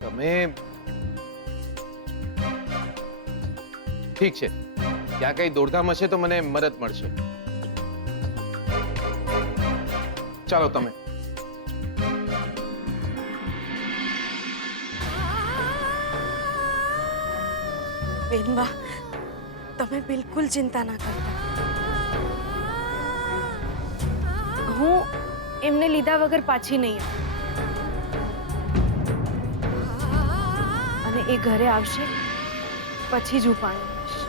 તમે ઠીક છે, ત્યાં કઈ દોડધામ હશે તો મને મદદ મળશે. ચાલો તમે. બેનબા, તમે બિલકુલ ચિંતા ના કરતા. હું એમને લીધા વગર પાછી નહીં આવું. અને એ ઘરે આવશે પછી જ હું પાણી લઈશ.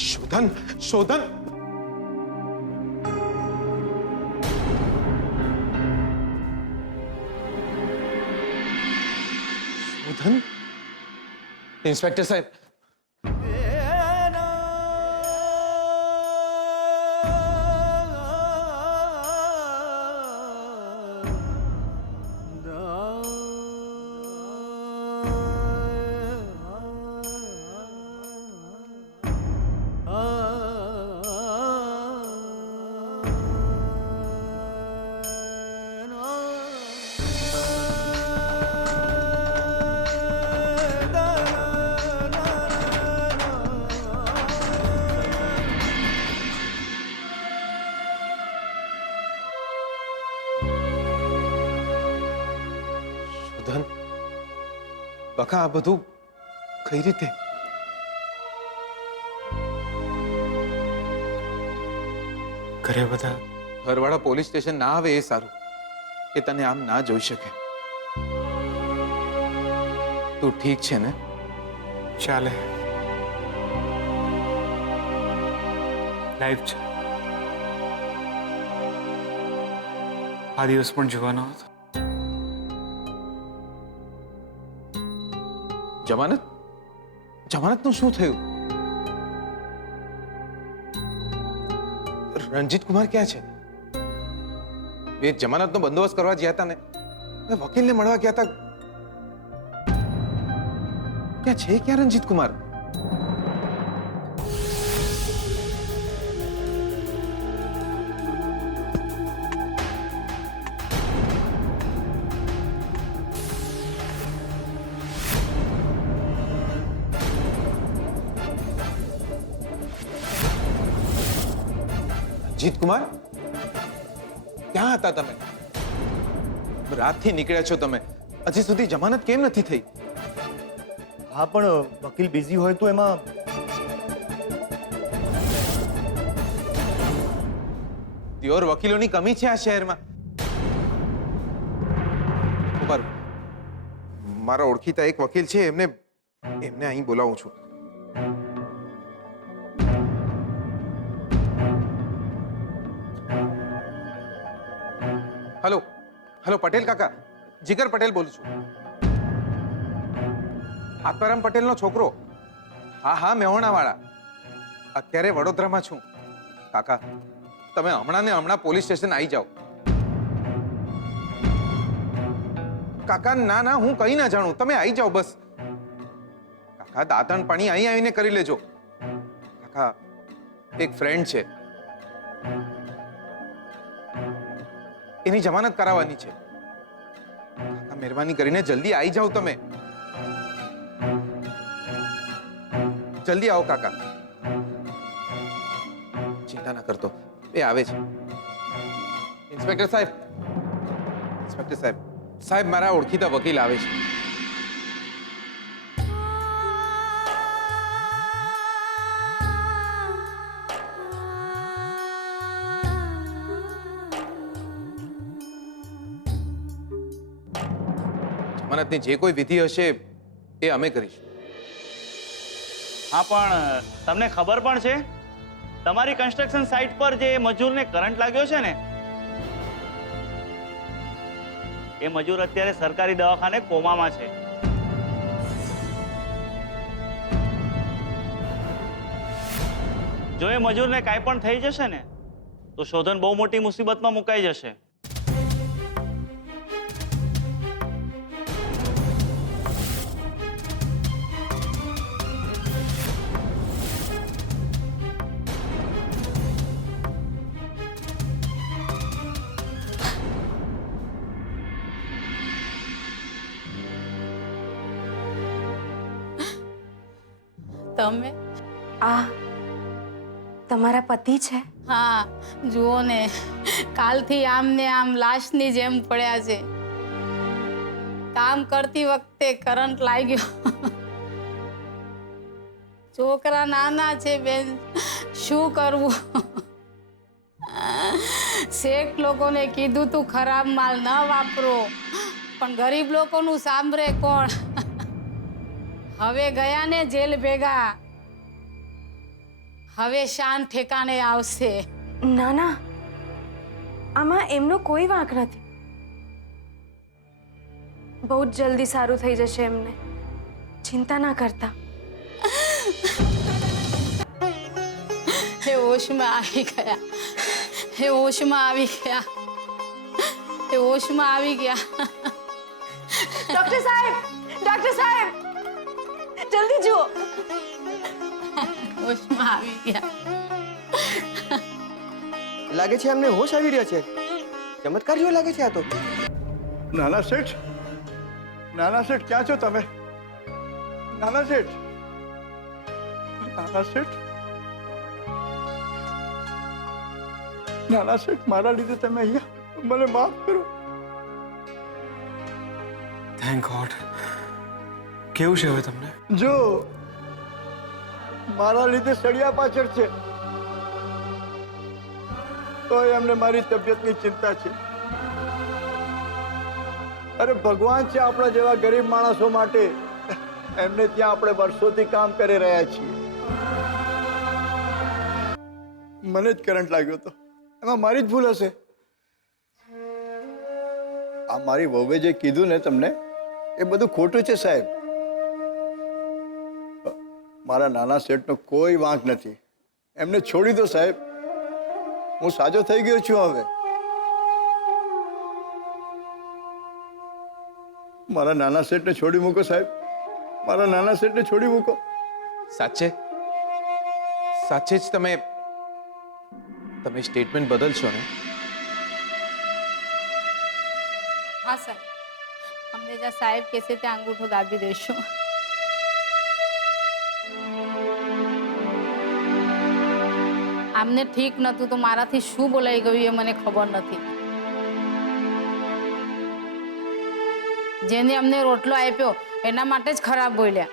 શોધન, શોધન. શોધન. ઇન્સ્પેક્ટર સાહેબ, શોધન, બકા આ બધું કઈ રીતે? ઘરે બધા ઘરવાળા પોલીસ સ્ટેશન ના આવે એ સારું. એ તને આમ ના જોઈ શકે. તું ઠીક છે ને? ચાલે, લાઈફ છે. આ દિવસ પણ જોવાનો હતો. જમાનત? જમાનતનું શું થયું? રણજીત કુમાર ક્યાં છે? એ જમાનતનો બંદોબસ્ત કરવા ગયા હતા ને, વકીલને મળવા ગયા હતા. ક્યાં છે? ક્યાં રણજીત કુમાર? રણજીત કુમાર, ક્યાં હતા તમે? રાતથી નીકળ્યા છો તમે, હજી સુધી જમાનત કેમ નથી થઈ? હા, પણ વકીલ બિઝી હોય તો એમાં પ્યોર વકીલોની કમી છે આ શહેરમાં. કુમાર, મારા ઓળખીતા એક વકીલ છે, એમને અહીં બોલાવું છું. હેલો, હેલો પટેલ કાકા, જીગર પટેલ બોલું છું. આત્મારામ પટેલનો છોકરો. હા હા, મેહોણા વાળા. અત્યારે વડોદરામાં છું. કાકા, તમે હમણાં ને હમણાં પોલીસ સ્ટેશન આવી જાઓ. કાકા, ના ના, હું કઈ ના જાણું, તમે આવી જાઓ બસ. કાકા, દાંતણ પાણી અહીં આવીને કરી લેજો. કાકા, એક ફ્રેન્ડ છે, એની જમાનત કરાવવાની છે. કાકા, મહેરબાની કરીને જલ્દી આવી જાઓ તમે. જલ્દી આવો કાકા. ચિંતા ના કરતો, એ આવે છે. ઇન્સ્પેક્ટર સાહેબ, ઇન્સ્પેક્ટર સાહેબ, સાહેબ મારા ઓળખીતા વકીલ આવે છે. જમાનતની જે કોઈ વિધિ હશે એ અમે કરીશું. હા, પણ તમને ખબર પણ છે તમારી કન્સ્ટ્રક્શન સાઇટ પર જે મજૂરને કરંટ લાગ્યો છે ને, એ મજૂર અત્યારે સરકારી દવાખાને કોમામાં છે. જો એ મજૂરને કાંઈ પણ થઈ જશે ને તો શોધન બહુ મોટી મુસીબતમાં મુકાઈ જશે. તમે? આ તમારા પતિ છે? હા, જુઓ ને, કાલથી આમ ને આમ લાશની જેમ પડ્યા છે. કામ કરતી વખતે કરંટ લાગ્યો. છોકરા નાના છે બેન, શું કરવું? શેઠ લોકોને કીધું તું ખરાબ માલ ન વાપરો, પણ ગરીબ લોકોનું સાંભળે કોણ? હવે ગયા ને જેલ ભેગા, હવે શાન ઠેકાણે આવશે. ના ના, આમાં એમનો કોઈ વાંક નથી. બહુ જ જલ્દી સારું થઈ જશે એમને, ચિંતા ના કરતા. હે હોશમાં આવી ગયા, હે હોશમાં આવી ગયા, હે હોશમાં આવી ગયા. ડોક્ટર સાહેબ, ડોક્ટર સાહેબ, જલ્દી જુઓ. હોશમાં આવી ગયા. લાગે છે એમને હોશ આવી રહ્યો છે. ચમત્કાર જેવો લાગે છે આ તો. નાના શેઠ, નાના શેઠ, ક્યાં છો તમે? નાના શેઠ, નાના શેઠ, નાના શેઠ, મારા લીધે તમે અહીંયા, મને માફ કરો. Thank God. કેવું છે હવે તમને? જો મારા લીધે સળિયા પાછળ છે તો એમને મારી તબિયતની ચિંતા છે. અરે ભગવાન છે આપણા જેવા ગરીબ માણસો માટે, એમને ત્યાં આપણે વર્ષોથી કામ કરી રહ્યા છીએ. મને જ કરંટ લાગ્યો હતો, એમાં મારી જ ભૂલ હશે. આ મારી વહુએ જે કીધું ને તમને, એ બધું ખોટું છે સાહેબ. મારા નાના શેઠનો કોઈ વાંક નથી. એમને છોડી દો સાહેબ, હું સાજો થઈ ગયો છું હવે. મારા નાના શેઠને છોડી મૂકો સાહેબ, મારા નાના શેઠને છોડી મૂકો. સાચે સાચે જ તમે સ્ટેટમેન્ટ બદલશો ને? હા સાહેબ, અમને જ્યાં સાહેબ કહેશે ત્યાં અંગૂઠો દાબી દેશું. આમને ઠીક નતું તો મારાથી શું બોલાઈ ગયું એ મને ખબર નથી. જેને અમને રોટલો આપ્યો એના માટે જ ખરાબ બોલ્યા.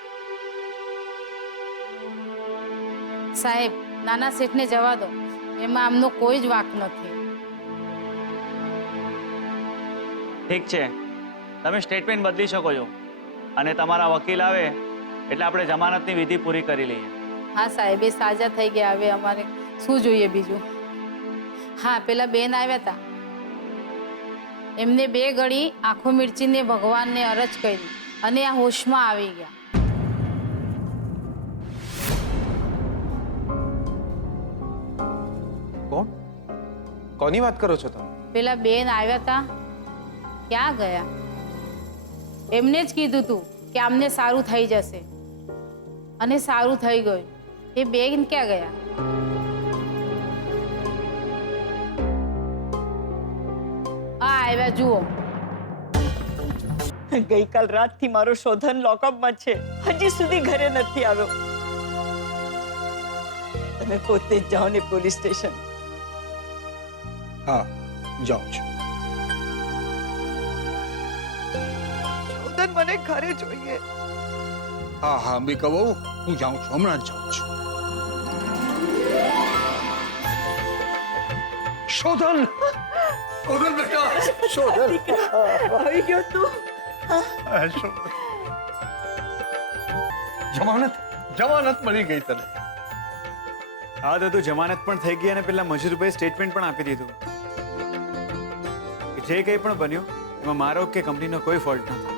સાહેબ, નાના શેઠને જવા દો, એમાં આમનો કોઈ જ વાંક નથી. ઠીક છે, તમે સ્ટેટમેન્ટ બદલી શકો છો અને તમારા વકીલ આવે એટલે આપણે જમાનતની વિધિ પૂરી કરી લઈએ. હા સાહેબ, એ સાજા થઈ ગયા. હવે અમારે શું જોઈએ બીજું? હા, પેલા બેન આવ્યા હતા, એમને 2 ઘડી આંખો મીચીને ભગવાનને અરજ કરી અને આ હોશમાં આવી ગયા. કોણ? કોની વાત કરો છો તમે? પેલા બેન આવ્યા હતા, ક્યાં ગયા? એમને જ કીધું તું કે આમને સારું થઈ જશે અને સારું થઈ ગયું. એ બેન ક્યાં ગયા? આવ્યા, જુઓ. ગઈકાલ રાતથી મારો શોધન લોકઅપમાં છે, હજી સુધી ઘરે નથી આવ્યો. તમે પોતે જ જાઓ ને પોલીસ સ્ટેશન. હા, જાઉં છું. શોધન મને ઘરે જોઈએ. હા હા અંબિકા બહુ, હું જાઉં છું, હમણાં જ જાઉં છું. શોધન, શોધન બેટા, શોધન. આવી ગયો તું? જમાનત જમાનત મળી ગઈ તને. હા દાદુ, જમાનત પણ થઈ ગઈ અને પેલા મજૂરભાઈ સ્ટેટમેન્ટ પણ આપી દીધું કે જે કંઈ પણ બન્યું એમાં મારો કે કંપનીનો કોઈ ફોલ્ટ નથી.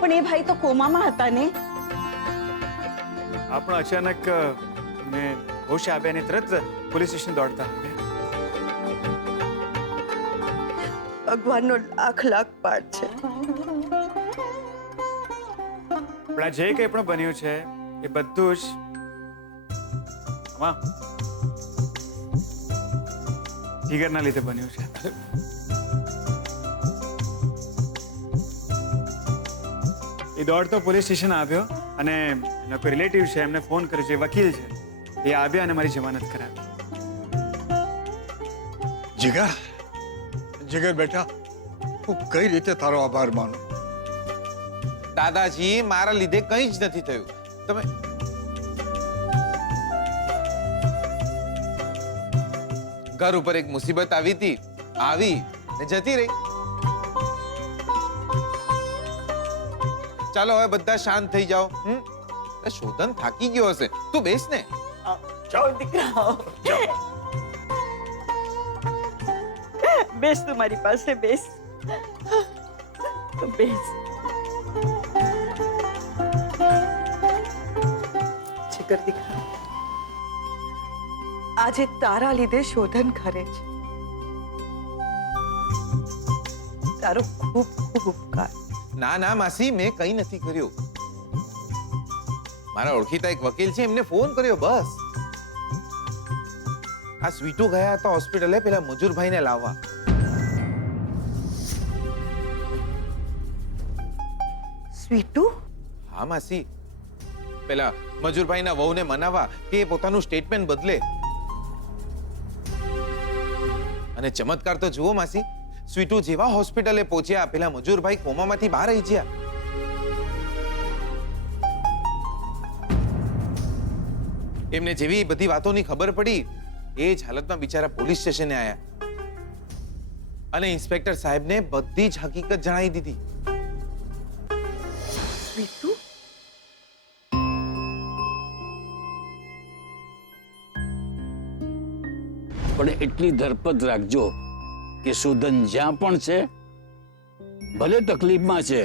પણ એ ભાઈ તો કોમામાં હતા ને. આ પણ અચાનક ને હોશ આવ્યા અને તરત પોલીસ સ્ટેશન દોડતા આવ્યા. ભગવાનનો લાખ લાખ પાઠ છે. પણ આ જે કંઈ પણ બન્યું છે એ બધું જ જીગરના લીધે બન્યું છે. એ દોડતો પોલીસ સ્ટેશન આવ્યો અને એનો કોઈ રિલેટિવ છે એમને ફોન કર્યો, જે વકીલ છે એ આવ્યા અને મારી જમાનત કરાવી. જીગર જીગર બેટા, હું કઈ રીતે તારો આભાર માનું. દાદાજી, મારા લીધે કંઈ જ નથી થયું. તમે ઘર ઉપર એક મુસીબત આવી હતી, આવી ને જતી રહી. ચાલો હવે બધા શાંત થઈ જાઓ. શોધન થાકી ગયો હશે, તું બેસ ને. જાઓ દીકરા, બેસ તું મારી પાસે, બેસ. બેસ. જીગર દીકરા, આજે તારા લીધે શોધન કરે છે. તારો ખૂબ ખૂબ ઉપકાર. ના ના માસી, મેં કંઈ નથી કર્યું. મારા ઓળખીતા એક વકીલ છે, એમને ફોન કર્યો બસ. આ સ્વીટુ ગયા હતા હોસ્પિટલે પેલા મજૂરભાઈને લાવવા. સ્વીટુ? હા માસી, પેલા મજૂરભાઈના વહુને મનાવવા કે એ પોતાનું સ્ટેટમેન્ટ બદલે. અને ચમત્કાર તો જુઓ માસી, સ્વીટુ જેવા હોસ્પિટલે પહોંચ્યા પેલા મજૂરભાઈ કોમામાંથી બહાર આવી ગયા. એમને જેવી બધી વાતોની ખબર પડી એ જ હાલતમાં બિચારા પોલીસ સ્ટેશને આવ્યા અને ઇન્સ્પેક્ટર સાહેબને બધી જ હકીકત જણાવી દીધી. સ્વીટુ? પણ એટલી ધરપત રાખજો કે શોધન જ્યાં પણ છે, ભલે તકલીફમાં છે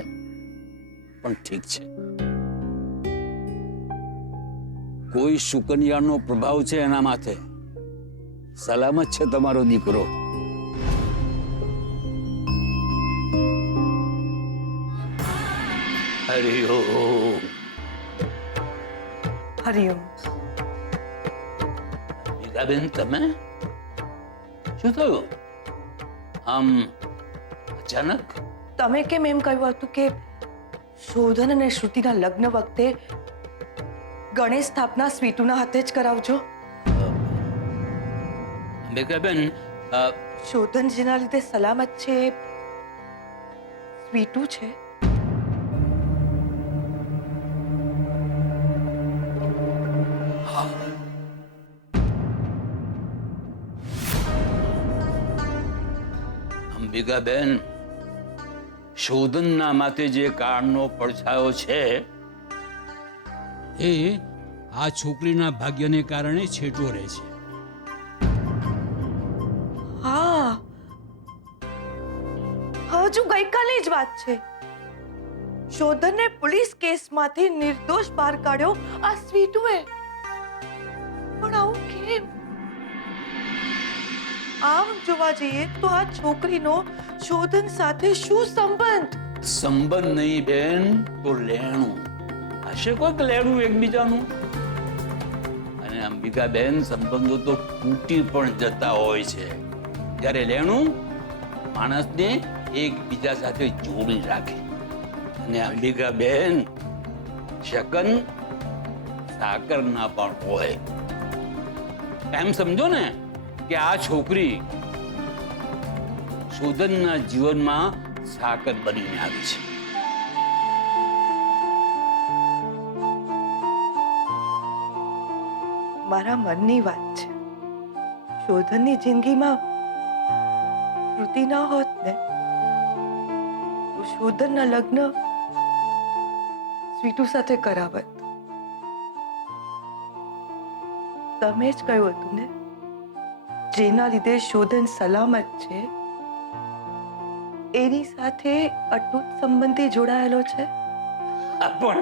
પણ ઠીક છે. કોઈ શુકનિયાનો પ્રભાવ છે એના માથે. સલામત છે તમારો દીકરો. હરિઓમ. હરિઓમ. બેન, તમે શું થયું આમ અચાનક? તમે કેમ એમ કહ્યું હતું કે શોધન અને શ્રુતિના લગ્ન વખતે ગણેશ સ્થાપના સ્વીટુના હાથે જ કરાવજો? બેન, શોધન જેના લીધે સલામત છે એ સ્વીટુ છે. અંબિકાબેન, શોધનના માથે જે કાળનો પડછાયો છે એ આ છોકરીના ભાગ્યને કારણે છેટો રહે છે. હા, હજુ ગઈકાલે જ વાત છે. શોધનને પોલીસ કેસમાંથી નિર્દોષ બહાર કાઢ્યો આ સ્વીટુએ. પણ આવું કેમ? આમ જોવા જઈએ તો આ છોકરીનો શોધન સાથે શું સંબંધ? સંબંધ નહીં બેન, તો લેણું હશે. કોઈક લેણું એકબીજાનું. અને અંબિકાબેન, સંબંધો તો તૂટી પણ જતા હોય છે, ત્યારે લેણું માણસને એકબીજા સાથે જોડી રાખે. અને અંબિકાબેન, શકન સાકરના પણ હોય. એમ સમજો ને કે આ છોકરી શોધનના જીવનમાં સાકર બનીને આવી છે. મારા મનની વાત છે. શોધનની જિંદગીમાં જીતી ના હોત ને તો શોધનના લગ્ન સ્વીટુ સાથે કરાવત. તમે જ કહ્યું હતું ને, જેના લીધે શોધન સલામત છે એની સાથે અતૂટ સંબંધી જોડાયેલો છે. આ પણ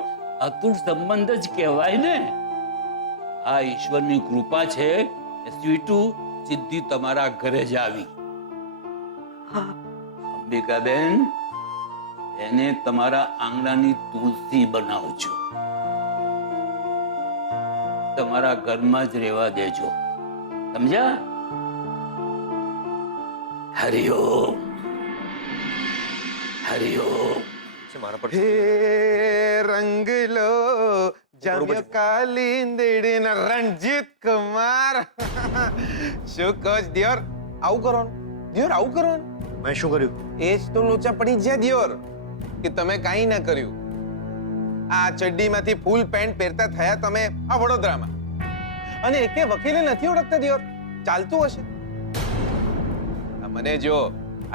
અતૂટ સંબંધ જ કહેવાય ને. આ ઈશ્વરની કૃપા છે કે સ્વીટુ સીધી તમારા ઘરે જ આવી. હા, અંબિકાબેન, એને તમારા આંગણાની તુલસી બનાવજો. તમારા ઘરમાં જ રહેવા દેજો. સમજ્યા? હરિઓમ હરિઓમ. હે રંગ લો જામ્યો કાલિંદડીના રણજીત કુમાર. શું કહો છો દિયોર? આવું કરવાનું દિયોર, આવું કરવાનું. મેં શું કર્યું? એ જ તો લોચા પડી ગયા દિયોર કે તમે કાંઈ ના કર્યું. આ ચડ્ડીમાંથી ફૂલ પેન્ટ પહેરતા થયા તમે આ વડોદરામાં, અને એકે વકીલે નથી ઓળખતા દિયોર. ચાલતું હશે. મને જો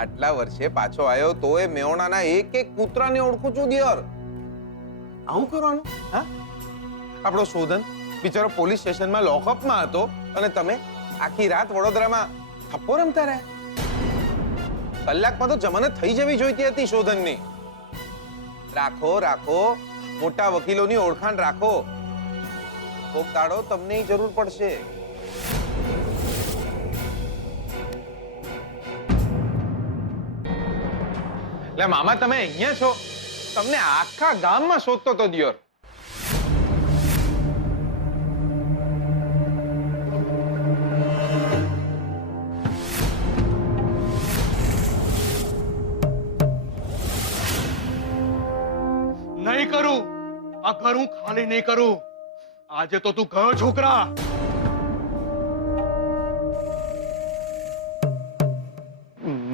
આટલા વર્ષે પાછો આવ્યો તોય મેહોણાના એક એક કૂતરાને ઓળખું છું દિયોર. આવું કરવાનું? હા, આપણો શોધન બિચારો પોલીસ સ્ટેશનમાં લોકઅપમાં હતો અને તમે આખી રાત વડોદરામાં થપ્પો રમતા રહ્યા. કલાકમાં તો જમાનત થઈ જવી જોઈતી હતી શોધનની. રાખો રાખો, મોટા વકીલોની ઓળખાણ રાખો. કોક દાડો તમને જરૂર પડશે. એટલે મામા તમે અહીંયા છો? તમને આખા ગામમાં શોધતો તો દિયોર. નહીં કરું આ ઘર હું ખાલી નહીં કરું. આજે તો તું ગયો છોકરા.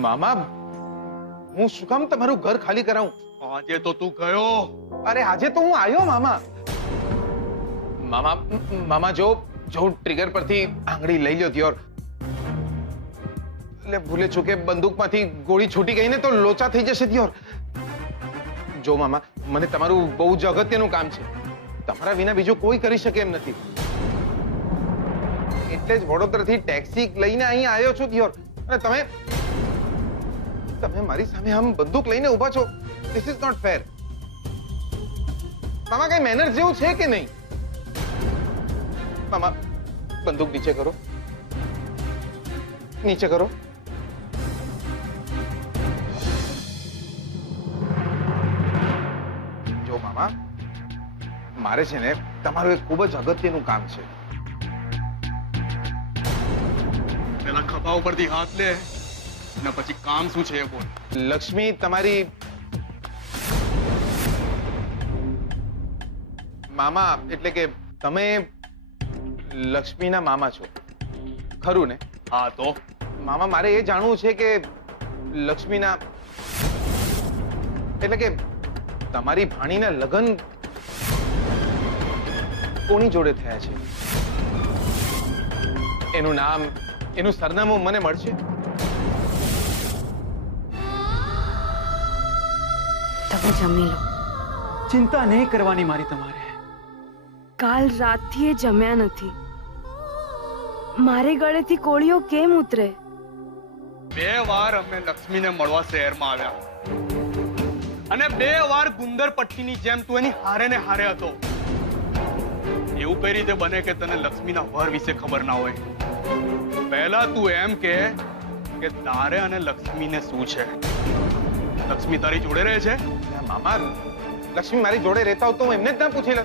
મામા, હું શું કામ તમારું ઘર ખાલી કરાવું? આજે તો તું ગયો. અરે આજે તો હું આવ્યો મામા. મામા મામા જો ટ્રિગર પરથી આંગળી લઈ લ્યો દિયોર. એટલે ભૂલે ચૂકે બંદૂકમાંથી ગોળી છૂટી ગઈ ને તો લોચા થઈ જશે દિયોર. જો મામા, મને તમારું બહુ જ અગત્યનું કામ છે. તમારા વિના બીજું કોઈ કરી શકે એમ નથી. એટલે જ વડોદરાથી ટેક્સી લઈને અહીંયા આવ્યો છું દિયોર. અને તમે મારી સામે આમ બંદૂક લઈને ઊભા છો. This is not fair. મામા, કઈ મેનર્સ જેવું છે કે નહીં? મામા, બંદૂક નીચે કરો, નીચે કરો. જો મામા, મારે છે ને તમારું એક ખૂબ જ અગત્યનું કામ છે. પેલા ખભા ઉપરથી હાથ લે અને પછી કામ શું છે એ બોલ. લક્ષ્મી તમારી મામા, એટલે કે તમે લક્ષ્મીના મામા છો ખરું ને? હા તો મામા, મારે એ જાણવું છે કે લક્ષ્મીના એટલે કે તમારી ભાણીના લગ્ન કોની જોડે થયા છે? એનું નામ, એનું સરનામું મને મળશે? તમે જમી લો. ચિંતા નહીં કરવાની મારી તમારે. કાલ રાતથી એ જમ્યા નથી. મારે ગળેથી કોળીઓ કેમ ઉતરે? 2 વાર અમે લક્ષ્મીને મળવા શહેરમાં આવ્યા અને 2 વાર ગુંદર પટ્ટીની જેમ તું એની હારે ને હારે હતો. એવું કઈ રીતે બને કે તને લક્ષ્મીના વર વિશે ખબર ના હોય? પહેલા તું એમ કે તારે અને લક્ષ્મીને શું છે? લક્ષ્મી તારી જોડે રહે છે? મામા, લક્ષ્મી મારી જોડે રહેતા હોત તો હું એમને જ ના પૂછી લે.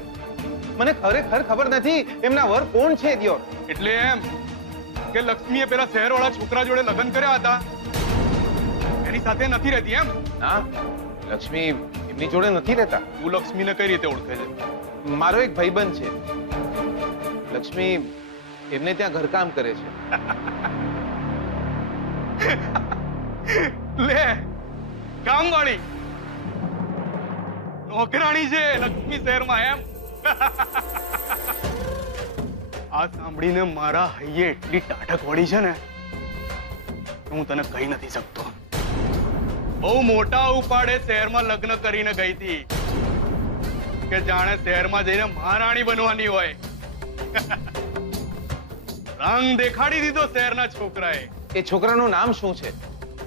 મને ખરેખર ખબર નથી એમના વર કોણ છે દિયોર. એટલે એમ કે લક્ષ્મીએ પેલા શહેરવાળા છોકરા જોડે લગ્ન કર્યા હતા, એની સાથે નથી રહેતી એમ? ના, લક્ષ્મી એમની જોડે નથી રહેતા. તું લક્ષ્મીને કઈ રીતે ઓળખે છે? મારો એક ભાઈબંધ છે. લક્ષ્મી એમને ત્યાં ઘરકામ કરે છે. લે, કામવાળી નોકરાણી છે લક્ષ્મી શહેરમાં એમ? આ સાંભળીને મારા હૈયે એટલી ટાઢક વળી છે ને હું તને કહી નથી શકતો. બહુ મોટા ઉપાડે શહેરમાં લગ્ન કરીને ગઈ હતી કે જાણે શહેરમાં જઈને મહારાણી બનવાની હોય. રંગ દેખાડી દીધો શહેરના છોકરાએ. એ છોકરાનું નામ શું છે?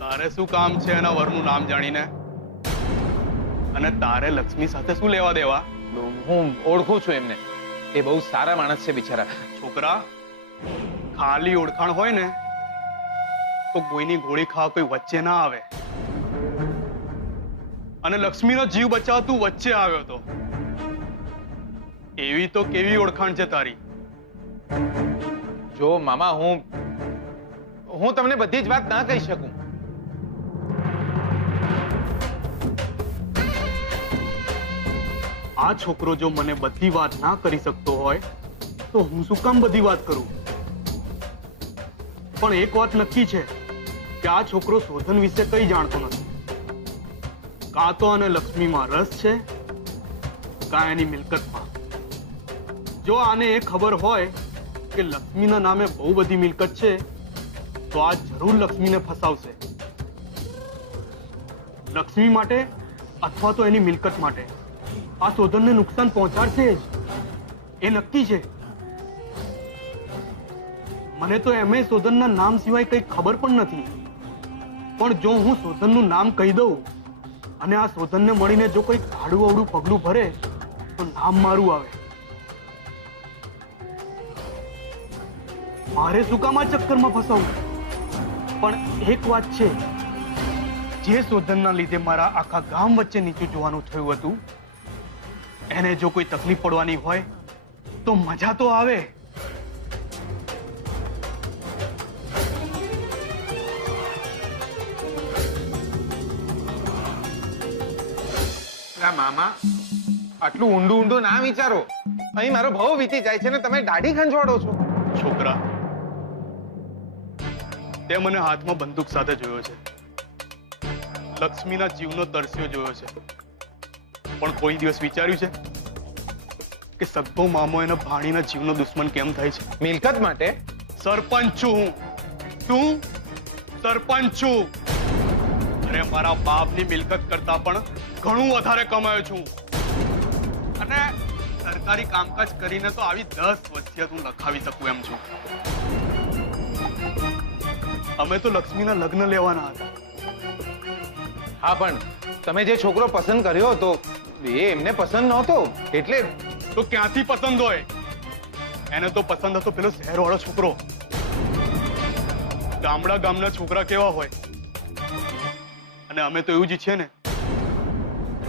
તારે શું કામ છે એના વરનું નામ જાણીને? અને તારે લક્ષ્મી સાથે શું લેવા દેવા? હું ઓળખું છું એમને. એ બહુ સારા માણસ છે બિચારા. છોકરા, ખાલી ઓળખાણ હોય ને તો કોઈની ગોળી ખાવા કોઈ વચ્ચે ના આવે. અને લક્ષ્મીનો જીવ બચાવવા તું વચ્ચે આવ્યો તો. એવી તો કેવી ઓળખાણ છે તારી? જો મામા, હું તમને બધી જ વાત ના કહી શકું. આ છોકરો જો મને બધી વાત ના કરી શકતો હોય તો હું શું કામ બધી વાત કરું? પણ એક વાત નક્કી છે કે આ છોકરો શોધન વિશે કંઈ જાણતો નથી. કાં તો આને લક્ષ્મીમાં રસ છે, કાં એની મિલકતમાં. જો આને એ ખબર હોય કે લક્ષ્મીના નામે બહુ બધી મિલકત છે તો આ જરૂર લક્ષ્મીને ફસાવશે. લક્ષ્મી માટે અથવા તો એની મિલકત માટે આ શોધનને નુકસાન પહોંચાડશે જ. એ નક્કી છે. મને તો એમે શોધનના નામ સિવાય કંઈ ખબર પણ નથી. પણ જો હું શોધનનું નામ કહી દઉં અને આ શોધનને મળીને જો કોઈ આડું અવડું પગલું ભરે તો નામ મારું આવે. મારે શું કામ આ ચક્કરમાં ફસાવું? પણ એક વાત છે, જે શોધનના લીધે મારા આખા ગામ વચ્ચે નીચું જોવાનું થયું હતું, એને જો કોઈ તકલીફ પડવાની હોય તો મજા તો આવે. મામા, આટલું ઊંડું ઊંડું ના વિચારો. અહીં મારો ભાવ વીતી જાય છે ને તમે દાઢી ખંજવાડો છો. છોકરા, તે મને હાથમાં બંદૂક સાથે જોયો છે, લક્ષ્મીના જીવનો તરસ્યો જોયો છે. પણ કોઈ દિવસ વિચાર્યું છે કે સગો મામો એના ભાણીના જીવનો દુશ્મન કેમ થાય છે? મિલકત માટે? સરપંચ છું હું. શું? સરપંચ છું. અરે મારા બાપની મિલકત કરતા પણ ઘણું વધારે કમાયો છું. અને સરકારી કામકાજ કરીને તો આવી 10 વસિયત હું લખાવી શકું એમ છું. અમે તો લક્ષ્મીના લગ્ન લેવાના હતા. હા, પણ તમે જે છોકરો પસંદ કર્યો હતો એ એમને પસંદ નહોતો. એટલે તો ક્યાંથી પસંદ હોય? એને તો પસંદ હતો પેલો શહેરવાળો છોકરો. ગામના છોકરા કેવા હોય? અને અમે તો એવું જ ઈચ્છીએ ને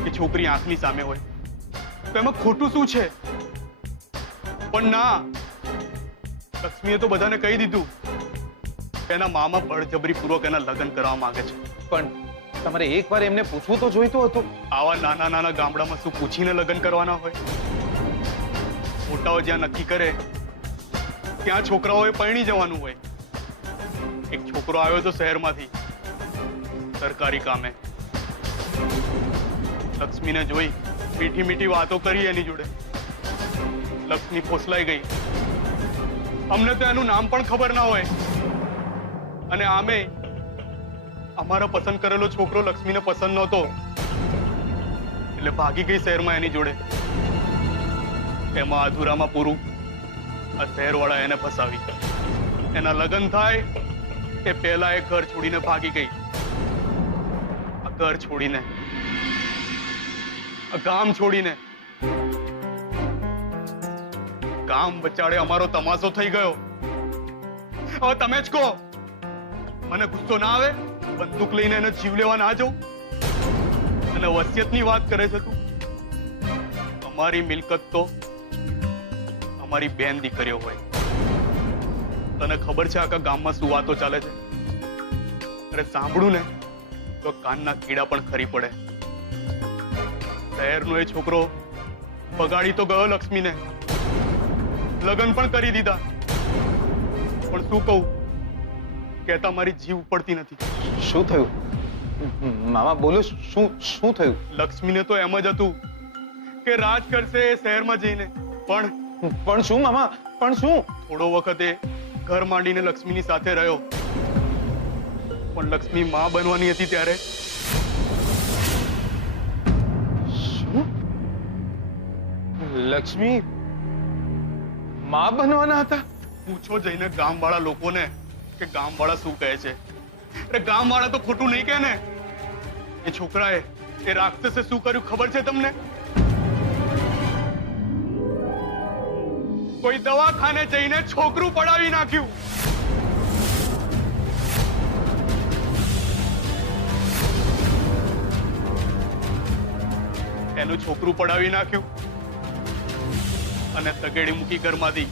કે છોકરી આંખની સામે હોય. તો એમાં ખોટું શું છે? પણ ના, લક્ષ્મીએ તો બધાને કહી દીધું કે એના મામા બળજબરી પૂર્વક એના લગ્ન કરવા માંગે છે. પણ તમારે એકવાર એમને પૂછવું તો જોઈતું હતું. આવા નાના ગામડામાં શું પૂછીને લગ્ન કરવાના હોય? મોટાઓ જ્યાં નક્કી કરે ત્યાં છોકરાઓએ પરણી જવાનું હોય. એક છોકરો આવ્યો તો શહેરમાંથી સરકારી કામે. લક્ષ્મીને જોઈ મીઠી મીઠી વાતો કરી એની જોડે. લક્ષ્મી ફોસલાઈ ગઈ. અમને તો એનું નામ પણ ખબર ના હોય. અને આમે અમારો પસંદ કરેલો છોકરો લક્ષ્મીને પસંદ નહોતો એટલે ભાગી ગઈ શહેરમાં એની જોડે. એમાં અધૂરામાં પૂરું આ શહેરવાળા એને ફસાવી. એના લગ્ન થાય એ પહેલા એ ઘર છોડીને ભાગી ગઈ. આ ઘર છોડીને, આ ગામ છોડીને. ગામ બચાડે અમારો તમાશો થઈ ગયો. હવે તમે જ કહો, મને ગુસ્સો ના આવે? બંદૂક લઈને એને જીવ લેવા ના જાઉં? અને વસિયતની વાત કરે છે તું? અમારી મિલકત તો અમારી બેન દીકરીઓ હોય. તને ખબર છે આખા ગામમાં શું વાતો ચાલે છે? અરે સાંભળું ને તો કાનના કીડા પણ ખરી પડે. શહેરનો એ છોકરો બગાડી તો ગયો લક્ષ્મીને, લગ્ન પણ કરી દીધા. પણ શું કહું, કહેતા મારી જીવ પડતી નથી. શું થયું મામા? બોલો, શું થયું? લક્ષ્મીને તો એમ જ હતું કે રાજ કરશે એ શહેરમાં જઈને. પણ શું મામા? પણ શું? થોડો વખતે ઘર માંડીને લક્ષ્મીની સાથે રહ્યો. પણ લક્ષ્મી માં બનવાની હતી ત્યારે લક્ષ્મી માં બનવાના હતા? પૂછો જઈને ગામવાળા લોકોને કે ગામવાળા શું કહે છે. અરે ગામવાળા તો ખોટું નહીં કહે ને. એ છોકરાએ એ રાક્ષસે શું કર્યું ખબર છે તમને? કોઈ દવાખાને જઈને છોકરું પડાવી નાખ્યું. એનું છોકરું પડાવી નાખ્યું અને તગેડી મૂકી ઘરમાંથી.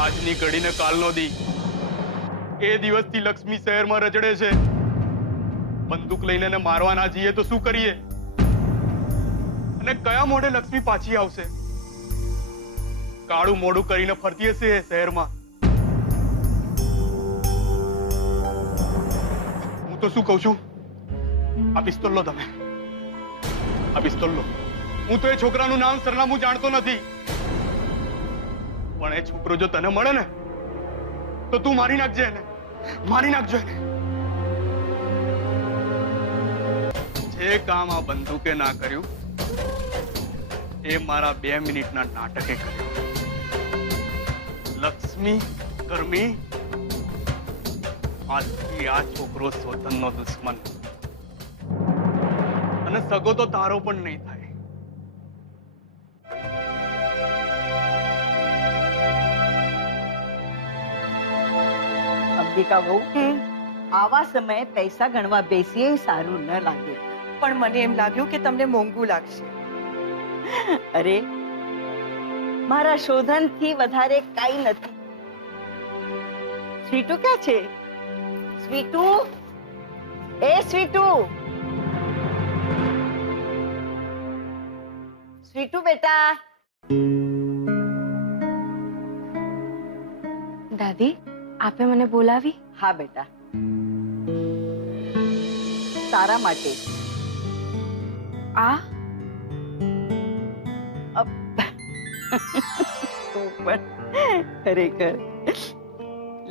આજની ઘડીને કાલનો દી. એ દિવસથી લક્ષ્મી શહેરમાં રજડે છે. બંદૂક લઈને એને મારવા ના જઈએ તો શું કરીએ? અને કયા મોઢે લક્ષ્મી પાછી આવશે? કાળું મોઢું કરીને ફરતી હશે એ શહેરમાં. હું તો શું કહું છું, આ પિસ્તોલ લો તમે. આ પિસ્તોલ લો. હું તો એ છોકરાનું નામ સરનામું જાણતો નથી, પણ એ છોકરો જો તને મળે ને તો તું મારી નાખજે એને. મારી નાખજો એને. જે કામ આ બંદૂકે ના કર્યું એ મારા 2 મિનિટના નાટકે કર્યું. લક્ષ્મી કર્મી, આજથી આ છોકરો સ્વતંનો દુશ્મન અને સગો તો તારો પણ નહીં થાય. અંબિકા બહુ આવા સમયે પૈસા ગણવા બેસીએ એ સારું ન લાગે. પણ મને એમ લાગ્યું કે તમને મોંઘું લાગશે. અરે મારા શોધનથી વધારે કાઈ નથી. સ્વીટુ ક્યાં છે? સ્વીટુ, એ સ્વીટુ, સ્વીટુ બેટા. દાદી, આપે મને બોલાવી? હા બેટા, તારા માટે. આ તું પણ ખરેખર.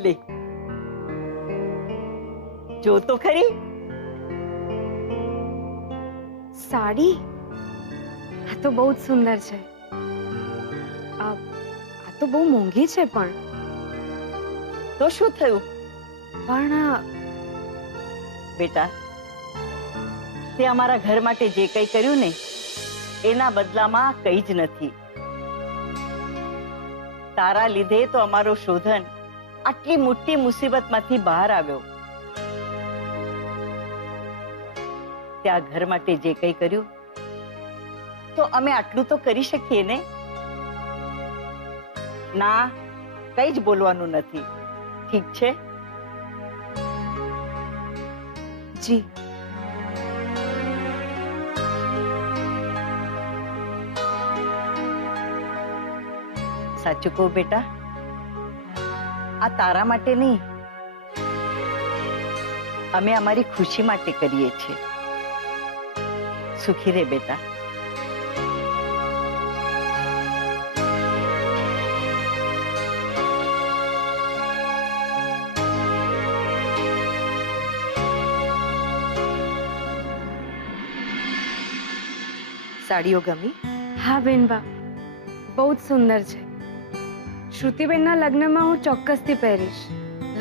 લે જો તો ખરી. સાડી? આ તો બહુ જ સુંદર છે. આ તો બહુ મોંઘી છે પણ. તો શું થયું પણ બેટા? તે અમારા ઘર માટે જે કંઈ કર્યું ને એના બદલામાં કંઈ જ નથી. તારા લીધે તો અમારો શોધન આટલી મોટી મુસીબતમાંથી બહાર આવ્યો. ત્યાં ઘર માટે જે કંઈ કર્યું તો અમે આટલું તો કરી શકીએ ને. ના, કંઈ જ બોલવાનું નથી. ઠીક છે? જી. સાચું કહું બેટા, આ તારા માટે નહીં, અમે અમારી ખુશી માટે કરીએ છીએ. સુખી રહે બેટા. સાડીઓ ગમી? હા બેનબા, બહુ જ સુંદર છે. શ્રુતિબેનના લગ્નમાં હું ચોક્કસથી પહેરીશ.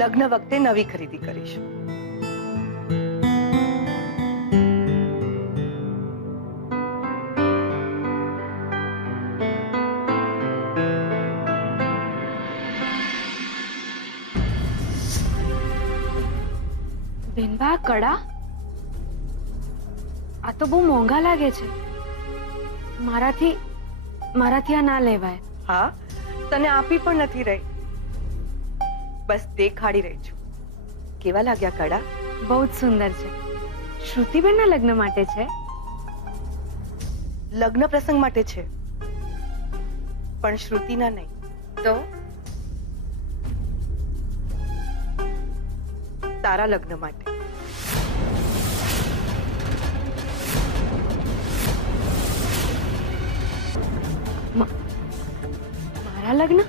લગ્ન વખતે નવી ખરીદી કરીશ. બેનબા, આ કડા? આ તો બહુ મોંઘા લાગે છે. મારાથી આ ના લેવાય. હા, તને આપી પણ નથી રહી, બસ દેખાડી રહી છું. કેવા લાગ્યા કડા? બહુ જ સુંદર છે. શ્રુતિબેનના લગ્ન માટે છે? લગ્ન પ્રસંગ માટે છે, પણ શ્રુતિના નહીં. તો તારા લગ્ન માટે. મારા લગ્ન?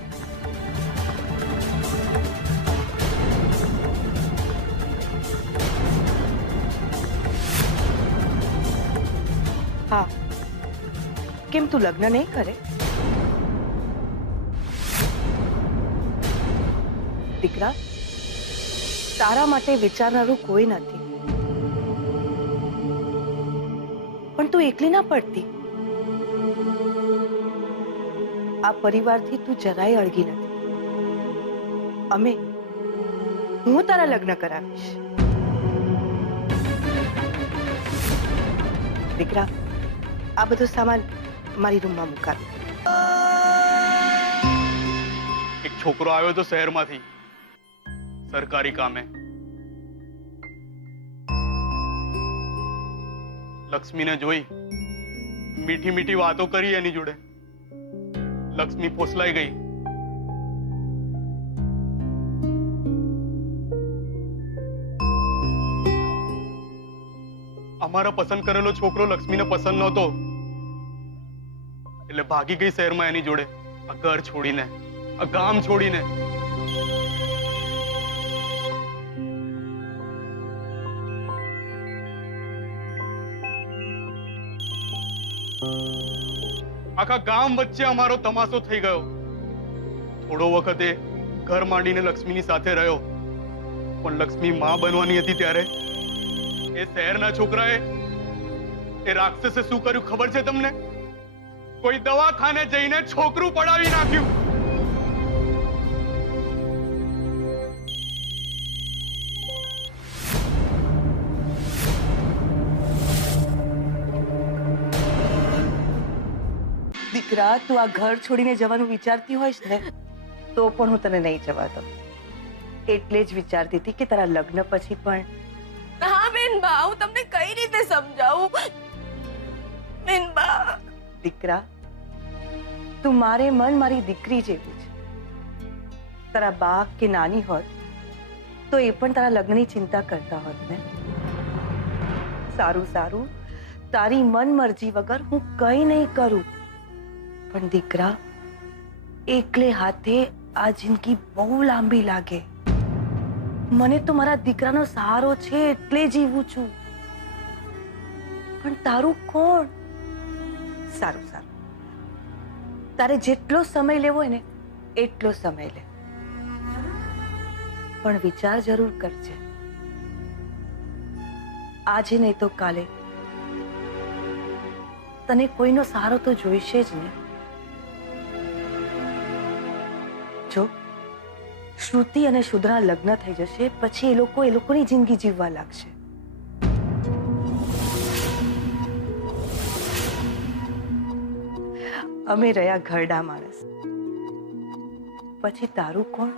હા, કેમ તું લગ્ન નહીં કરે? દીકરા, તારા માટે વિચારનારું કોઈ નથી, પણ તું એકલી ના પડતી. આ પરિવારથી તું જરાય અળગી નથી. હું તારા લગ્ન કરાવીશ. દીકરા, આ બધો સામાન મારી રૂમમાં મુકાવ. એક છોકરો આવ્યો તો શહેરમાંથી સરકારી કામે. લક્ષ્મીને જોઈ, મીઠી મીઠી વાતો કરી એની જોડે. લક્ષ્મી ફોસલાઈ ગઈ. અમારા પસંદ કરેલો છોકરો લક્ષ્મીને પસંદ નહોતો, એટલે ભાગી ગઈ શહેરમાં એની જોડે, આ ઘર છોડીને, આ ગામ છોડીને. આખા ગામ વચ્ચે અમારો તમાશો થઈ ગયો. થોડો વખતે ઘર માંડીને લક્ષ્મીની સાથે રહ્યો, પણ લક્ષ્મી માં બનવાની હતી ત્યારે એ શહેરના છોકરાએ, એ રાક્ષસે શું કર્યું ખબર છે તમને? કોઈ દવાખાને જઈને છોકરું પડાવી નાખ્યું. દીકરા, તું આ ઘર છોડીને જવાનું વિચારતી હોઈશ ને, તો પણ હું તને નહીં જવા દઉં. એટલે જ વિચારતી હતી કે તારા લગ્ન પછી પણ. હા બેનબા, હું તમને કઈ રીતે સમજાવું? બેનબા, દીકરા, તું મારે મન મારી દીકરી જેવી છે. તારા બા કે નાની હોત તો એ પણ તારા લગ્નની ચિંતા કરતા હોત ને. સારું સારું, તારી મન મરજી વગર હું કઈ નહીં કરું, પણ દીકરા, એકલે હાથે આ જિંદગી બહુ લાંબી લાગે. મને તો મારા દીકરાનો સહારો છે એટલે જીવું છું, પણ તારું કોણ? સારું સારું, તારે જેટલો સમય લેવો હોય ને એટલો સમય લે, પણ વિચાર જરૂર કરજે. આજે નહીં તો કાલે તને કોઈનો સહારો તો જોઈશે જ ને. જો શ્રુતિ અને શુદ્રના લગ્ન થઈ જશે પછી એ લોકોની જિંદગી જીવવા લાગશે. અમે રહ્યા ઘરડા માણસ, પછી તારું કોણ?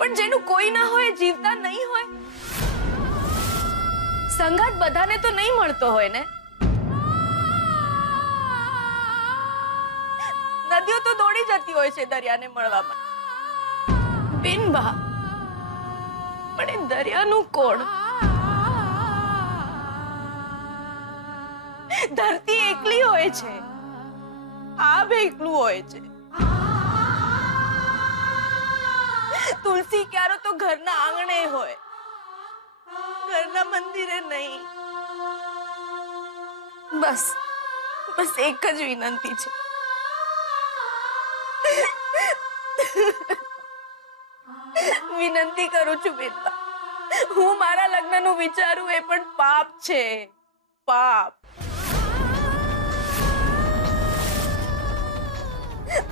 પણ જેનું કોઈ ના હોય, જીવતા નહીં હોય. સંગાત બધાને તો નહીં મળતો હોય ને. નદીઓ તો દોડી જતી હોય છે દરિયાને મળવામાં. બેનબા, પણ એ દરિયાનું કોણ? ધરતી એકલી હોય છે, આબ એકલું હોય છે. તુલસી ક્યારો તો ઘરના આંગણે હોય, ઘરના મંદિરે નહીં. બસ બસ એક જ વિનંતી છે. વિનંતી કરું છું બેનબા, હું મારા લગ્નનું વિચારું એ પણ પાપ છે, પાપ.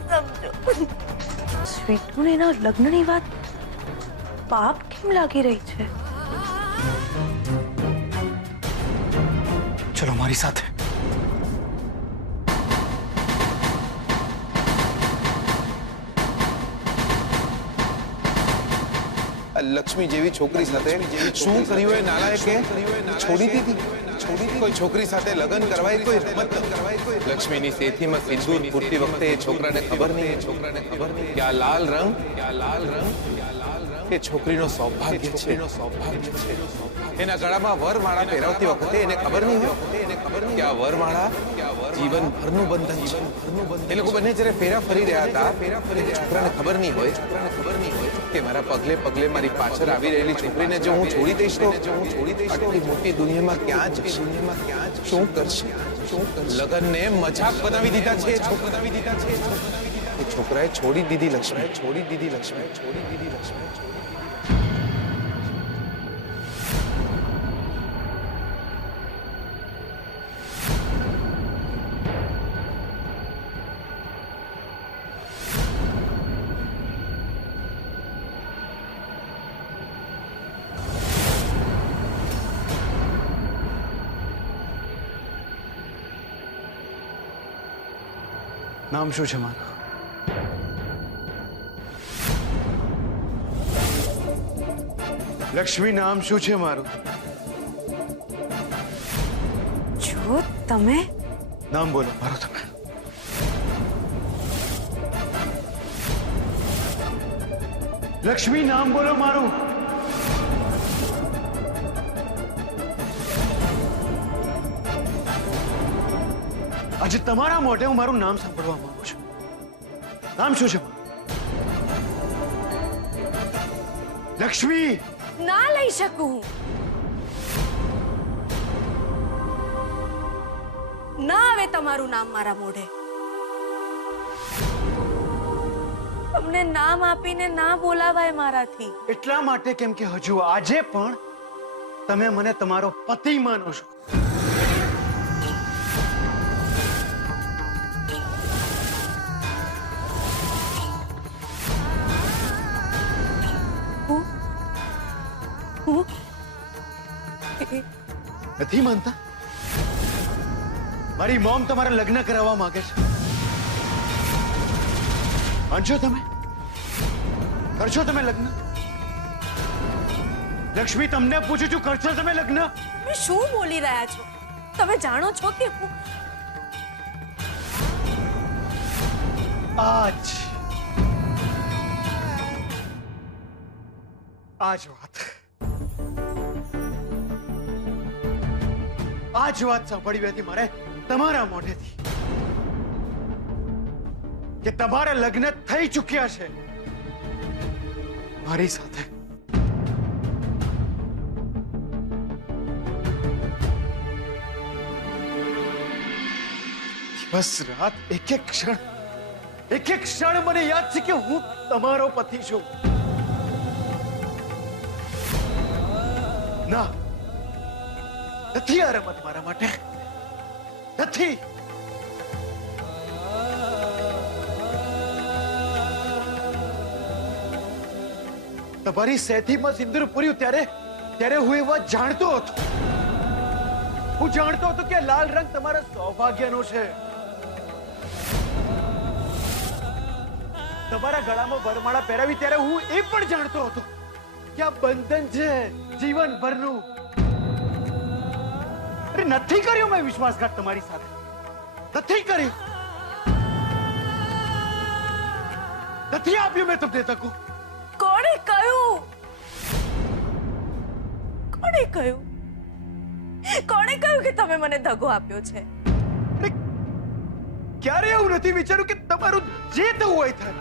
સમજો. સ્વીટુને એના લગ્નની વાત પાપ કેમ લાગી રહી છે? ચલો મારી સાથે. લક્ષ્મી જેવી છોકરી સાથે શું કર્યું એ નાલાયકે? છોડી દીધી. કોઈ છોકરી સાથે લગ્ન કરવાય કોઈ રમત કરવાય. લક્ષ્મીની સેથીમાં સિંદૂર પૂરતી વખતે એ છોકરાને ખબર નહીં કે આ લાલ રંગ એ છોકરીનો સૌભાગ્ય છે. એના ગળામાં વરમાળા પહેરાવતી વખતે એને ખબર નહીં કે આ વરમાળા જીવનભરનું બંધન છે. એ લોકો બંને જ્યારે ફેરા ફરી રહ્યા હતા, છોકરાને ખબર નહીં હોય કે મારા પગલે પગલે મારી પાછળ આવી રહેલી છોકરીને જો હું છોડી દઈશ તો આટલી મોટી દુનિયામાં ક્યાં જશે? શું કરશે? લગનને મજાક બનાવી દીધા છે. એ છોકરાએ છોડી દીધી લક્ષ્મી. નામ શું છે મારું? લક્ષ્મી નામ શું છે મારું? જો તમે નામ બોલો મારું તમે. લક્ષ્મી નામ બોલો મારું. આજે તમારા મોઢે હું મારું નામ સાંભળવા માંગુ છું. નામ શું છે મારું? લક્ષ્મી. ના લઈ શકું. ના આવે તમારું નામ મારા મોઢે. તમને નામ આપીને ના બોલાવાય મારાથી. એટલા માટે કેમ કે હજુ આજે પણ તમે મને તમારો પતિ માનો છો. નથી માનતા? મારી મોમ તમારા લગ્ન કરાવવા માંગે છે. માનશો તમે? કરશો તમે લગ્ન? લક્ષ્મી, તમને પૂછું છું, કરશો તમે લગ્ન? તમે શું બોલી રહ્યા છો? તમે જાણો છો કે હું આજ વાત સાંભળવી હતી મારે તમારા મોઢેથી કે તમારા લગ્ન થઈ ચૂક્યા છે મારી સાથે. દિવસ રાત એક એક ક્ષણ મને યાદ છે કે હું તમારો પતિ છું. ના, નથી આ રમત મારા માટે. નથી. તમારી સેથીમાં સિંદૂર પૂર્યું ત્યારે હું એ વાત જાણતો હતો. હું જાણતો હતો કે લાલ રંગ તમારા સૌભાગ્યનો છે. તમારા ગળામાં વરમાળા પહેરાવી ત્યારે હું એ પણ જાણતો હતો કે આ બંધન છે જીવનભરનું. અરે નથી કર્યો મેં વિશ્વાસઘાત તમારી સાથે. નથી કર્યો. નથી આપ્યું મેં તમને તકો. કોણે કહ્યું? કોણે કહ્યું કે તમે મને દગો આપ્યો છે? ક્યારે એવું નથી વિચાર્યું કે તમારું જે થવું હોય થાય.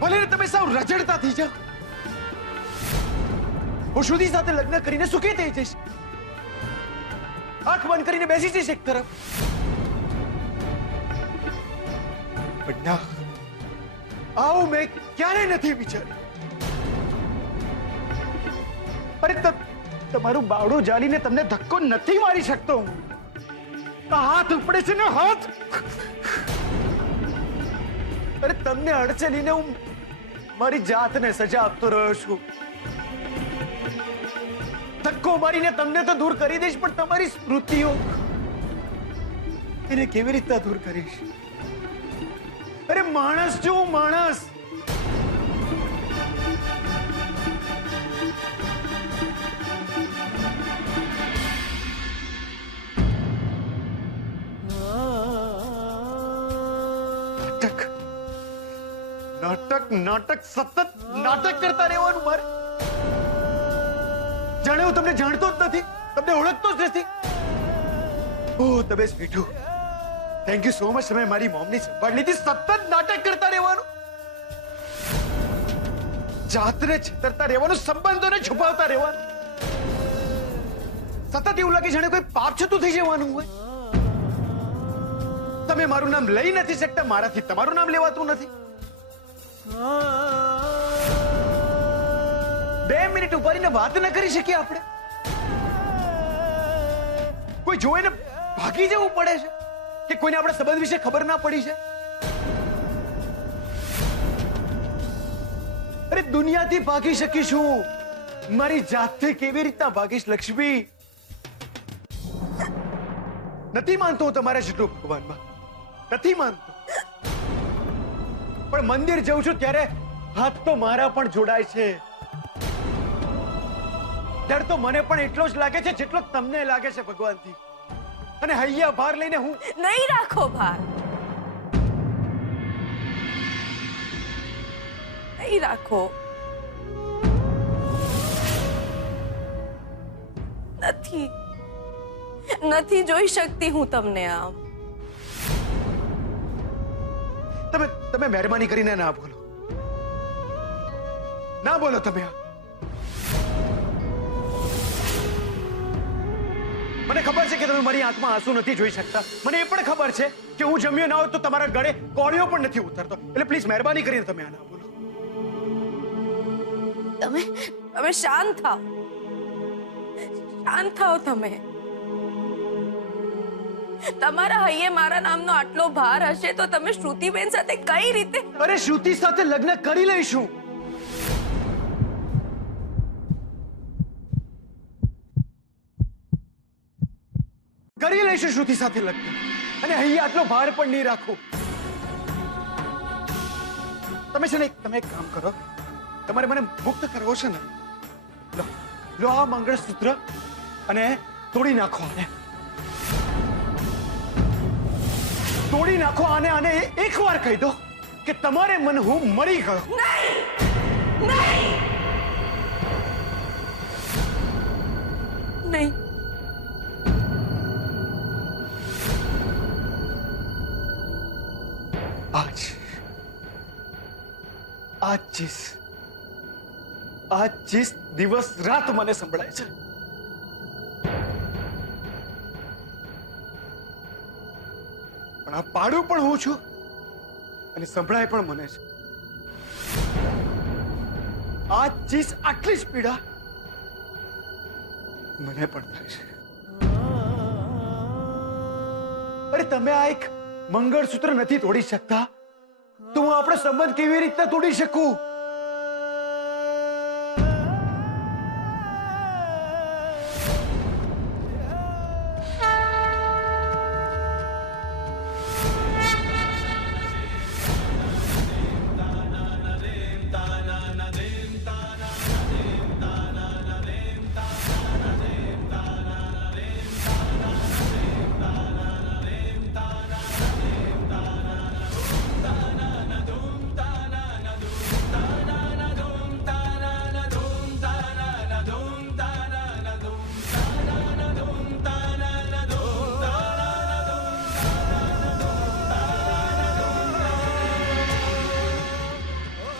ભલે ને તમે સાવ રજડતા થઈ જાઓ. હું સુધી સાથે લગ્ન કરીને સુખી થઈ જઈશ. આંખ બંધ કરીને બેસી જઈશ એક તરફ. પણ ના, આવું મેં ક્યારે નથી વિચાર્યું. અરે તમારું બાવડું જાલીને તમને ધક્કો નથી મારી શકતો હું. હાથ ઉપડે છે ને હાથ. અરે તમને અડચણીને હું મારી જાતને સજા આપતો રહ્યો છું. ધક્કો મારીને તમને તો દૂર કરી દઈશ, પણ તમારી સ્મૃતિઓ એને કેવી રીતે દૂર કરીશ? અરે માણસ છું હું, માણસ. નાટક સતત નાટક કરતા રહેવાનું મારે. જાણે હું તમને જાણતો જ નથી, તમને ઓળખતો જ નથી. ઓહ, તમે Sweetu, thank you so much. તમે મારી મોમની સંભાળ લીધી. સતત નાટક કરતા રહેવાનું. જાતને છેતરતા રહેવાનું, સંબંધોને છુપાવતા રહેવાનું, સતત એવું લાગે જાણે કોઈ પાપ છતું થઈ જવાનું હોય. તમે મારું નામ લઈ નથી શકતા, મારાથી તમારું નામ લેવાતું નથી. 2 મિનિટ ઉભારીને વાત ન કરી શકીએ આપણે? કોઈ જોઈને ભાગી જવું પડે છે કે કોઈને આપણા સંબંધ વિશે ખબર ના પડી છે? અરે દુનિયાથી ભાગી શકીશું, મારી જાતથી કેવી રીતના ભાગીશ લક્ષ્મી? નથી માનતો હું તમારા જેટલું ભગવાનમાં, નથી માનતો. પણ મંદિર જઉં છું ત્યારે હાથ તો મારા પણ જોડાય છે. ડર તો મને પણ એટલો જ લાગે છે જેટલો તમને લાગે છે ભગવાનથી. અને હૈયા ભાર લઈને હું નહીં રાખો ભાર, નહીં રાખો. નથી જોઈ શકતી હું તમને આમ. તમે મહેરબાની કરીને ના બોલો, ના બોલો તમે. મને ખબર છે કે તમે મારી આંખમાં આંસુ નથી જોઈ શકતા. મને એ પણ ખબર છે કે હું જમ્યો ના હોત તો તમારા ગળે કોળિયો પણ નથી ઉતરતો. એટલે પ્લીઝ મહેરબાની કરીને તમે આ ના બોલો. તમે શાંત થાઓ, શાંત થાઓ. તમે તમારા હૈયે મારા નામનો આટલો ભાર હશે તો તમે શ્રુતિબેન સાથે કઈ રીતે? અરે શ્રુતિ સાથે લગ્ન કરી લઈશું. કરી લઈશું શ્રુતિ સાથે લગ્ન, અને અહીંયા આટલો ભાર પણ નહીં રાખો. તમે છે ને તમે એક કામ કરો, તમારે મને મુક્ત કરવો છે ને, લો આ મંગળસૂત્ર અને તોડી નાખો આને, તોડી નાખો આને. અને એકવાર કહી દો કે તમારે મને હું મરી ગયો. નહીં. आज जिस दिवस रात મને સંભળાય છે, પણ આ પાડું પણ હું છું અને સંભળાય પણ મને છે. આજ જીસ આટલી જ પીડા મને પણ થાય છે. અરે તમે આ એક મંગળસૂત્ર નથી તોડી શકતા તો હું આપણો સંબંધ કેવી રીતના તોડી શકું?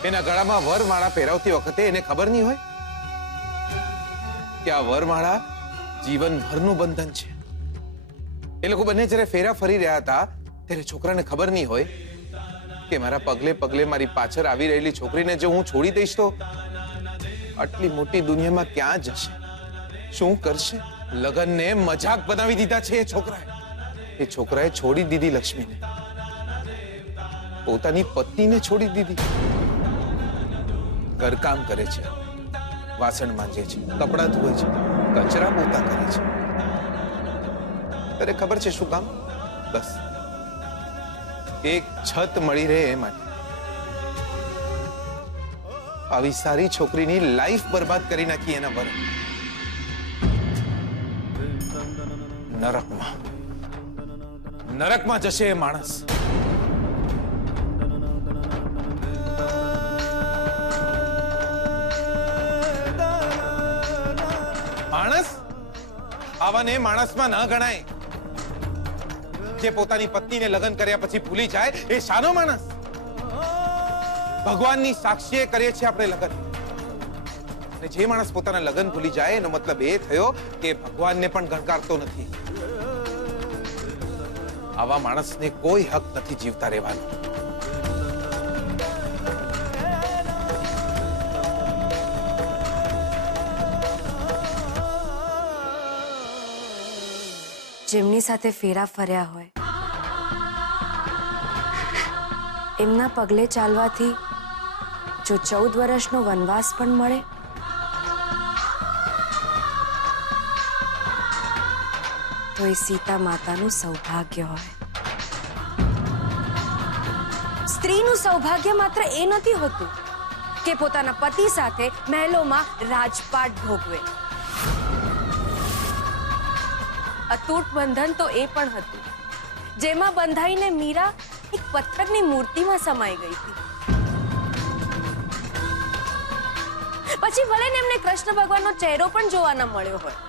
એના ગળામાં વરમાળા પહેરાવતી વખતે એને ખબર નહીં હોય કે આ વરમાળા જીવનભરનું બંધન છે. એ લોકો બંને જ્યારે ફેરા ફરી રહ્યા હતા ત્યારે છોકરાને ખબર નહીં હોય કે મારા પગલે પગલે મારી પાછળ આવી રહેલી છોકરીને જો હું છોડી દઈશ તો આટલી મોટી દુનિયામાં ક્યાં જશે, શું કરશે? લગનને મજાક બનાવી દીધા છે એ છોકરાએ. એ છોકરાએ છોડી દીધી લક્ષ્મીને, પોતાની પત્નીને છોડી દીધી. ઘરકામ કરે છે, વાસણ માંજે છે, કપડાં ધોવે છે, કચરા પોતા કરે છે. તને ખબર છે શું કામ? બસ એક છત મળી રહે એ માટે. આવી સારી છોકરીની લાઈફ બરબાદ કરી નાખી એના પર. નરકમાં જશે એ માણસ. માણસ આવાને માણસમાં ન ગણાય. જે પોતાની પત્નીને લગ્ન કર્યા પછી ભૂલી જાય એ શાનો માણસ? ભગવાનની સાક્ષીએ કરીએ છીએ આપણે લગ્ન. અને જે માણસ પોતાના લગ્ન ભૂલી જાય એનો મતલબ એ થયો કે ભગવાનને પણ ગણકારતો નથી. આવા માણસને કોઈ હક નથી જીવતા રહેવાનો. જેમની સાથે ફેરા ફર્યા હોય એમના પગલે ચાલવાથી જો 14 વર્ષનો વનવાસ પણ મળે તો એ સીતા માતાનું સૌભાગ્ય હોય. સ્ત્રીનું સૌભાગ્ય માત્ર એ નથી હોતું કે પોતાના પતિ સાથે મહેલોમાં રાજપાટ ભોગવે. અતૂટ બંધન તો એ પણ હતું જેમાં બંધાઈને મીરા એક પથ્થરની મૂર્તિમાં સમાઈ ગઈ હતી. પછી ભલે ને એમને કૃષ્ણ ભગવાનનો ચહેરો પણ જોવા ન મળ્યો હોય.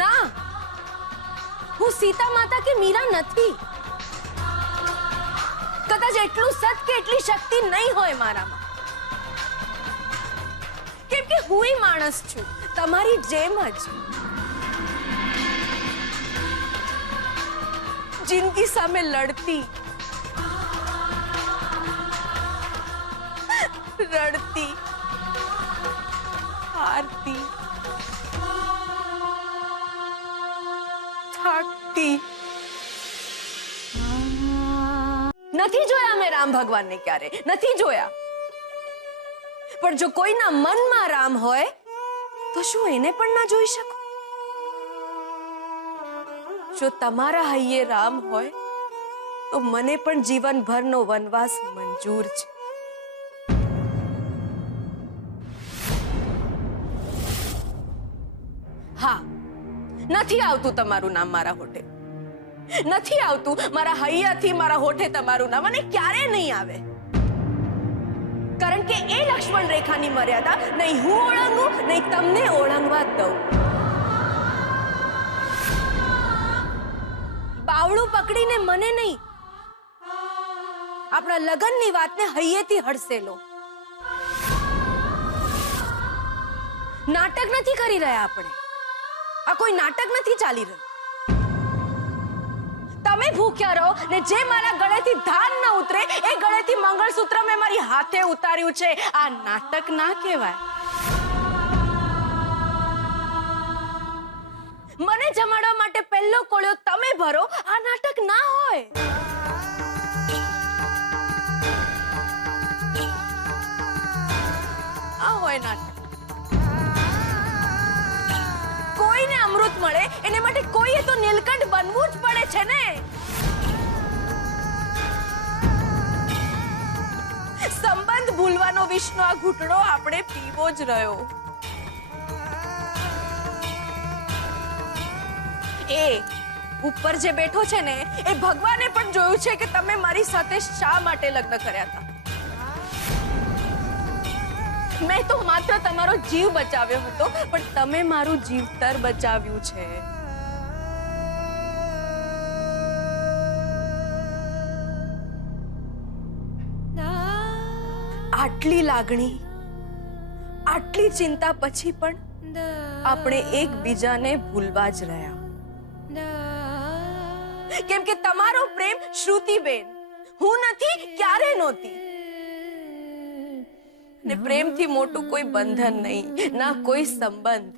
ના, હું સીતા માતા કે મીરા નથી. કદાચ એટલું સત કે એટલી શક્તિ નહીં હોય મારામાં, કેમ કે હું માણસ છું તમારી જેમ જ. જિંદગી સામે લડતી, રડતી, હારતી, થાકતી. નથી જોયા મેં રામ ભગવાનને ક્યારે, નથી જોયા. પણ જો કોઈના મનમાં રામ હોય તો શું એને પણ ના જોઈ શકો? જો તમારા હૈયે રામ હોય તો મને પણ જીવનભરનો વનવાસ મંજૂર છે. હા, નથી આવતું તમારું નામ મારા હોઠે, નથી આવતું મારા હૈયાથી મારા હોઠે તમારું નામ, અને ક્યારે નહીં આવે. કારણ કે એ લક્ષ્મણ રેખાની મર્યાદા નહીં હું ઓળંગું નહીં તમને ઓળંગવા દઉં. બાવળું પકડીને મને નહીં, આપણા લગ્નની વાતને હૈયેથી હડસેલો. નાટક નથી કરી રહ્યા આપણે, આ કોઈ નાટક નથી ચાલી રહ્યું. તમે ભૂખ્યા રહો ને જે મારા ગળેથી ધાન ન ઉતરે એ ગળેથી મંગળસૂત્ર મેં મારી હાથે ઉતાર્યું છે. આ નાટક ના કહેવાય. મને જમાડવા માટે પહેલો કોળિયો તમે ભરો, આ નાટક ના હોય. આ હોય નાટક. કોઈને અમૃત મળે એને માટે કોઈએ તો નીલકંઠ બનવું જ પડે છે ને. સંબંધ ભૂલવાનો વિષનો આ ઘૂંટડો આપણે પીવો જ રહ્યો. એ ઉપર જે બેઠો છે ને એ ભગવાને પણ જોયું છે કે તમે મારી સાથે શા માટે લગ્ન કર્યા હતા. મેં તો માત્ર તમારો જીવ બચાવ્યો હતો, પણ તમે મારું જીવતર બચાવ્યું છે. આટલી લાગણી, આટલી ચિંતા પછી પણ આપણે એકબીજાને ભૂલવા જ રહ્યા. કેમ કે તમારો પ્રેમ શ્રુતિબેન, હું નથી, ક્યારે નહોતી. ને પ્રેમથી મોટું કોઈ બંધન નહીં, ના કોઈ સંબંધ.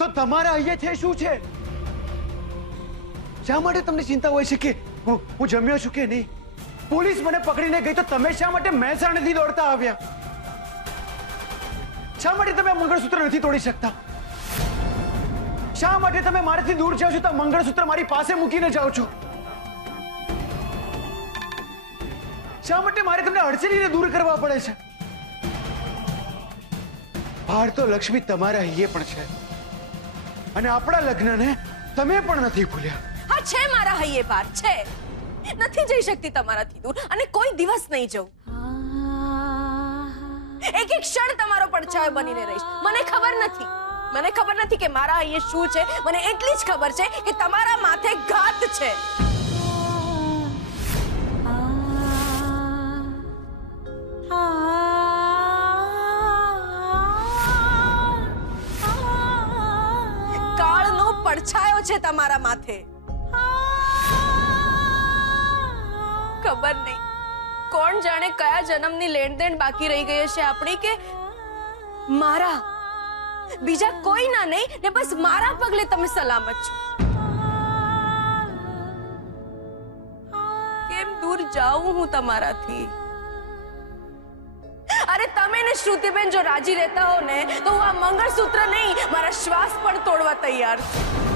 તો તમારા અહીંયા છે શું છે? શા માટે તમને ચિંતા હોય છે કે હું જમ્યો છું કે નહીં? પોલીસ મને પકડીને ગઈ તો તમે શા માટે મહેસાણાથી દોડતા આવ્યા? શા માટે તમે મંગળસૂત્ર નથી તોડી શકતા? શા માટે તમે મારાથી દૂર જાઓ છો તો મંગળસૂત્ર મારી પાસે મૂકીને જાઓ છો? શા માટે મારે તમને અડચણીને દૂર કરવા પડે છે? ભાર તો લક્ષ્મી તમારા અહીંયા પણ છે, અને આપણા લગ્નને તમે પણ નથી ભૂલ્યા. હા, છે મારા હૈયે ભાર છે. નથી જઈ શકતી તમારાથી દૂર, અને કોઈ દિવસ નહીં જઉં. એક એક ક્ષણ તમારો પડછાયો બનીને રહીશ. મને ખબર નથી કે મારા હૈયે શું છે. મને એટલી જ ખબર છે કે તમારા માથે ઘાત છે. પડછાયો છે તમારા માથે. ખબર નહીં કોણ જાણે કયા જન્મની લેણદેણ બાકી રહી ગઈ છે આપણી, કે મારા બીજા કોઈ ના નહીં ને બસ મારા પગલે તમે સલામત છો. કેમ દૂર જાઉં હું તમારાથી? અરે તમે ને શ્રુતિબેન જો રાજી રહેતા હો ને તો હું આ મંગળસૂત્ર નહીં મારા શ્વાસ પણ તોડવા તૈયાર છું.